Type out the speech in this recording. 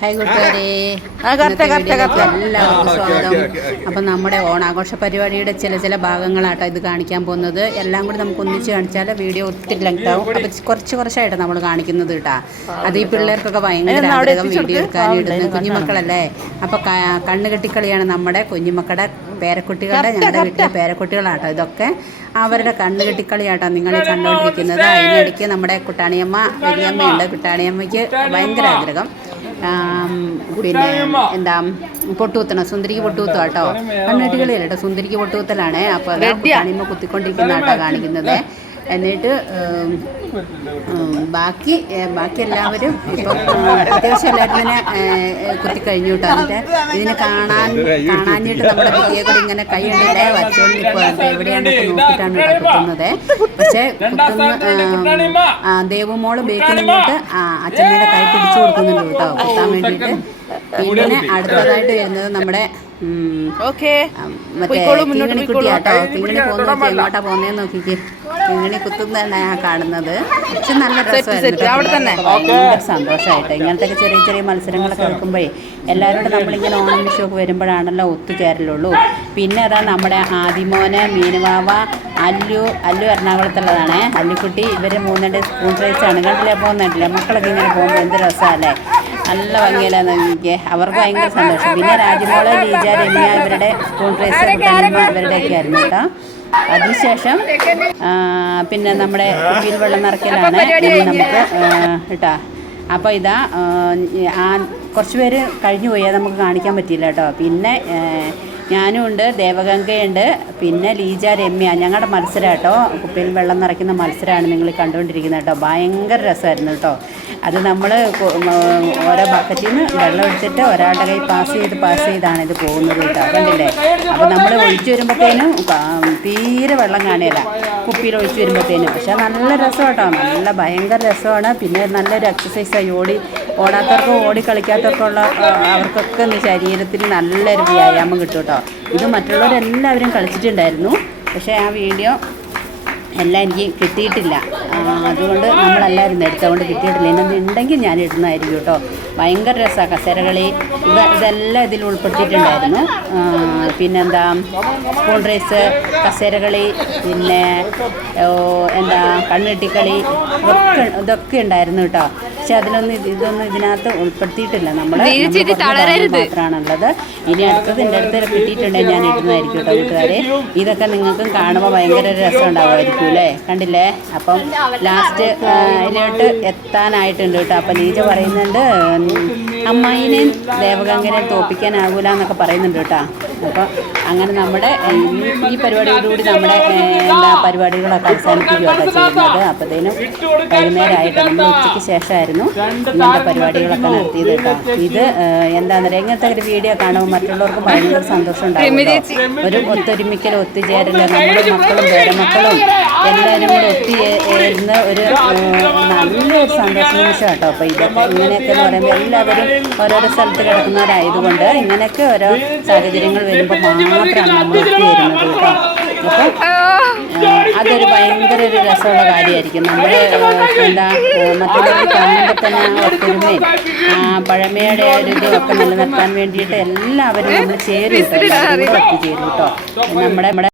Hi കൂട്ടുകാരെ. എല്ലാവർക്കും സ്വാഗതം. അപ്പം നമ്മുടെ ഓണാഘോഷ പരിപാടിയുടെ ചില ചില ഭാഗങ്ങളാട്ടോ ഇത് കാണിക്കാൻ പോകുന്നത്. എല്ലാം കൂടി നമുക്ക് ഒന്നിച്ച് കാണിച്ചാൽ വീഡിയോ ഒത്തിരി ലെങ്ത് ആവും. അപ്പം കുറച്ച് കുറച്ചായിട്ട് നമ്മൾ കാണിക്കുന്നത് കേട്ടാ. അത് ഈ പിള്ളേർക്കൊക്കെ ഭയങ്കര ആഗ്രഹം വീഡിയോ എടുക്കാനിടുന്നത് കുഞ്ഞുമക്കളല്ലേ? അപ്പം കണ്ണുകെട്ടിക്കളിയാണ് നമ്മുടെ കുഞ്ഞുമക്കളുടെ പേരക്കുട്ടികളുടെ ഞങ്ങളുടെ വീട്ടിലെ പേരക്കുട്ടികളാട്ടോ ഇതൊക്കെ. അവരുടെ കണ്ണുകെട്ടിക്കളിയാട്ടോ നിങ്ങൾ ഈ കണ്ടുകൊണ്ടിരിക്കുന്നത് അതിനിടയ്ക്ക് നമ്മുടെ കുട്ടാണിയമ്മ വലിയമ്മയുണ്ട്. കുട്ടാണിയമ്മയ്ക്ക് ഭയങ്കര ആഗ്രഹം. പിന്നെ എന്താ പൊട്ടുകുത്തണം. സുന്ദരിക്ക് പൊട്ടുകുത്തുക കേട്ടോ. കണ്ണുകെട്ടിക്കളിയല്ല കേട്ടോ സുന്ദരിക്ക് പൊട്ടുകുത്തലാണ്. അപ്പോൾ അത് കുട്ടാണിയമ്മ കുത്തിക്കൊണ്ടിരിക്കുന്ന കേട്ടോ കാണിക്കുന്നത്. എന്നിട്ട് ബാക്കി ബാക്കി എല്ലാവരും ഇപ്പം അത്യാവശ്യം എല്ലാവരും തന്നെ കുത്തിക്കഴിഞ്ഞു കേട്ടോ. എന്നിട്ട് ഇതിനെ കാണാൻ കാണാനായിട്ട് നമ്മുടെ കുട്ടിയെ കൂടി ഇങ്ങനെ കൈ ഉണ്ടല്ലേ വച്ചുകൊണ്ട് ഇപ്പോൾ എവിടെയാണ് നോക്കിയിട്ടാണ് ഇവിടെ കുത്തുന്നത്. പക്ഷേ കുത്തുന്ന ദേവുമോൾ ബേക്കിൽ നിന്നിട്ട് അച്ഛമ്മയുടെ കൈ പിടിച്ചു കൊടുക്കുന്നുണ്ട് കേട്ടോ. കുത്താൻ വേണ്ടിയിട്ട്. പിന്നെ അടുത്തതായിട്ട് വരുന്നത് നമ്മുടെ മറ്റേ കിങ്ങിണി കുട്ടിയാട്ടോ കിങ്ങിണി പോകുന്ന എങ്ങോട്ടാ പോകുന്നതെന്ന് നോക്കിക്കേ. കിങ്ങിണി കുത്തുന്നതാണ് ആ കാണുന്നത്. പക്ഷെ നല്ല രസമായിരുന്നു സന്തോഷമായിട്ട്. ഇങ്ങനത്തെ ചെറിയ ചെറിയ മത്സരങ്ങളൊക്കെ വെക്കുമ്പോഴേ എല്ലാവരോടും നമ്മളിങ്ങനെ ഓണം വിഷുവൊക്കെ വരുമ്പോഴാണല്ലോ ഒത്തുചേരലുള്ളൂ. പിന്നെ അതാ നമ്മുടെ ആദിമോന് മീനുവാവ അല്ലു അല്ലു എറണാകുളത്തുള്ളതാണ്. അല്ലുക്കുട്ടി ഇവർ മൂന്നിന്റെ സ്കൂൾ റേസാണ് കണ്ടില്ലേ? പോകുന്നുണ്ടല്ലേ മക്കളൊക്കെ ഇങ്ങനെ പോകുമ്പോൾ എന്ത് രസമല്ലേ? നല്ല ഭംഗിയിലാണ് എനിക്ക് അവർക്ക് ഭയങ്കര സന്തോഷം. പിന്നെ രാജ്യമോൾ ലീജ രമ്യ ഇവരുടെ സ്കൂൾ ഡ്രേസ് ഇവരുടെയൊക്കെ ആയിരുന്നു കേട്ടോ. അതിനുശേഷം പിന്നെ നമ്മുടെ കുപ്പിയിൽ വെള്ളം നിറയ്ക്കലാണ്. ഇനി നമുക്ക് കേട്ടോ. അപ്പോൾ ഇതാ ആ കുറച്ച് പേര് കഴിഞ്ഞു പോയാൽ നമുക്ക് കാണിക്കാൻ പറ്റിയില്ല കേട്ടോ. പിന്നെ ഏ, ഞാനും ഉണ്ട് ദേവഗംഗയുണ്ട് പിന്നെ ലീജ രമ്യ. ഞങ്ങളുടെ മത്സരം കേട്ടോ കുപ്പിയിൽ വെള്ളം നിറയ്ക്കുന്ന മത്സരമാണ് നിങ്ങൾ കണ്ടുകൊണ്ടിരിക്കുന്നത് കേട്ടോ. ഭയങ്കര രസമായിരുന്നു കേട്ടോ. അത് നമ്മൾ ഓരോ ബക്കറ്റിൽ നിന്ന് വെള്ളം എടുത്തിട്ട് ഒരാളുടെ കൈ പാസ് ചെയ്ത് പാസ് ചെയ്താണ് ഇത് പോകുന്നത് കേട്ടോ. കണ്ടില്ലേ? അപ്പോൾ നമ്മൾ ഒഴിച്ചു വരുമ്പോഴത്തേനും തീരെ വെള്ളം കാണില്ല കുപ്പിയിൽ ഒഴിച്ചു വരുമ്പോഴത്തേനും. പക്ഷേ നല്ല രസം കേട്ടോ നല്ല ഭയങ്കര രസമാണ്. പിന്നെ നല്ലൊരു എക്സസൈസായി ഓടി ഓടാത്തവർക്കും ഓടി കളിക്കാത്തവർക്കും ഉള്ള അവർക്കൊക്കെ ഒന്ന് ശരീരത്തിന് നല്ലൊരു വ്യായാമം കിട്ടും കേട്ടോ ഇത് മറ്റുള്ളവരെല്ലാവരും കളിച്ചിട്ടുണ്ടായിരുന്നു. പക്ഷേ ആ വീഡിയോ എല്ലാം എനിക്ക് കിട്ടിയിട്ടില്ല. അതുകൊണ്ട് നമ്മളെല്ലാവരും എടുത്തുകൊണ്ട് കിട്ടിയിട്ടില്ല. എന്നുണ്ടെങ്കിൽ ഉണ്ടെങ്കിൽ ഞാൻ ഇടുന്നതായിരിക്കും കേട്ടോ. ഭയങ്കര രസമാണ് കസേരകളി. ഇത് ഇതെല്ലാം ഇതിൽ ഉൾപ്പെടുത്തിയിട്ടുണ്ടായിരുന്നു പിന്നെന്താ സ്പൂൺ റേസ് കസേരകളി പിന്നെ എന്താ കണ്ണുകെട്ടിക്കളി ഇതൊക്കെ ഇതൊക്കെ ഉണ്ടായിരുന്നു കേട്ടോ. പക്ഷെ അതിലൊന്നും ഇത് ഇതൊന്നും ഇതിനകത്ത് ഉൾപ്പെടുത്തിയിട്ടില്ല. നമ്മൾ മാത്രമാണുള്ളത്. ഇനി അടുത്തത് എന്റെ അടുത്ത് കിട്ടിയിട്ടുണ്ടെങ്കിൽ ഞാൻ ഇടുന്നതായിരിക്കും കേട്ടോ കൂട്ടുകാരെ. ഇതൊക്കെ നിങ്ങൾക്കും കാണുമ്പോൾ ഭയങ്കര രസം ഉണ്ടാവുമായിരിക്കും അല്ലേ? കണ്ടില്ലേ? അപ്പം ലാസ്റ്റ് അതിലോട്ട് എത്താനായിട്ടുണ്ട് കേട്ടോ. അപ്പം നീജ പറയുന്നുണ്ട് അമ്മായിനെയും ദേവഗംഗനെയും ദേവഗംഗനെ തോപ്പിക്കാനാകൂല എന്നൊക്കെ പറയുന്നുണ്ട് കേട്ടോ. അപ്പോൾ അങ്ങനെ നമ്മുടെ ഈ- പരിപാടിയോടുകൂടി നമ്മുടെ എല്ലാ പരിപാടികളൊക്കെ അവസാനിപ്പിക്കുകയൊക്കെ ചെയ്യുന്നത്. അപ്പോഴത്തേനും വൈകുന്നേരമായിട്ട് നമ്മൾ ഉച്ചയ്ക്ക് ശേഷമായിരുന്നു ഇങ്ങനത്തെ പരിപാടികളൊക്കെ നടത്തിയത് കേട്ടോ. ഇത് എന്താണെന്ന് പറയുക ഇങ്ങനത്തെ ഒരു വീഡിയോ കാണുമ്പോൾ മറ്റുള്ളവർക്കും ഭയങ്കര സന്തോഷം ഉണ്ടാകും ഒരു ഒത്തൊരുമിക്കലും ഒത്തുചേരലും നമ്മുടെ മക്കളും പേരമക്കളും എല്ലാവരും കൂടെ ഒത്തുചേരുന്ന ഒരു നല്ല നല്ലൊരു സന്തോഷ നിമിഷം കേട്ടോ അപ്പോൾ ഇതൊക്കെ ഇങ്ങനെയൊക്കെ എന്ന് പറയുമ്പോൾ എല്ലാവരും ഓരോരോ സ്ഥലത്ത് കിടക്കുന്നവരായതുകൊണ്ട് ഇങ്ങനെയൊക്കെ ഓരോ സാഹചര്യങ്ങൾ വരുമ്പോൾ മാത്രമാണ് നമ്മൾ ഒത്തുചേരുന്നത് കേട്ടോ. അപ്പം അതൊരു ഭയങ്കര ഒരു രസമുള്ള കാര്യമായിരിക്കും. നമ്മൾ എന്താ മറ്റുള്ളവർ കാണുമ്പോൾ തന്നെ ആ ഒത്തൊരുമയും പഴമയുടെ ഒരു ഇതൊക്കെ നിലനിർത്താൻ വേണ്ടിയിട്ട് എല്ലാവരും നമ്മൾ ചേരും ഒത്തുചേരും കേട്ടോ. നമ്മുടെ നമ്മുടെ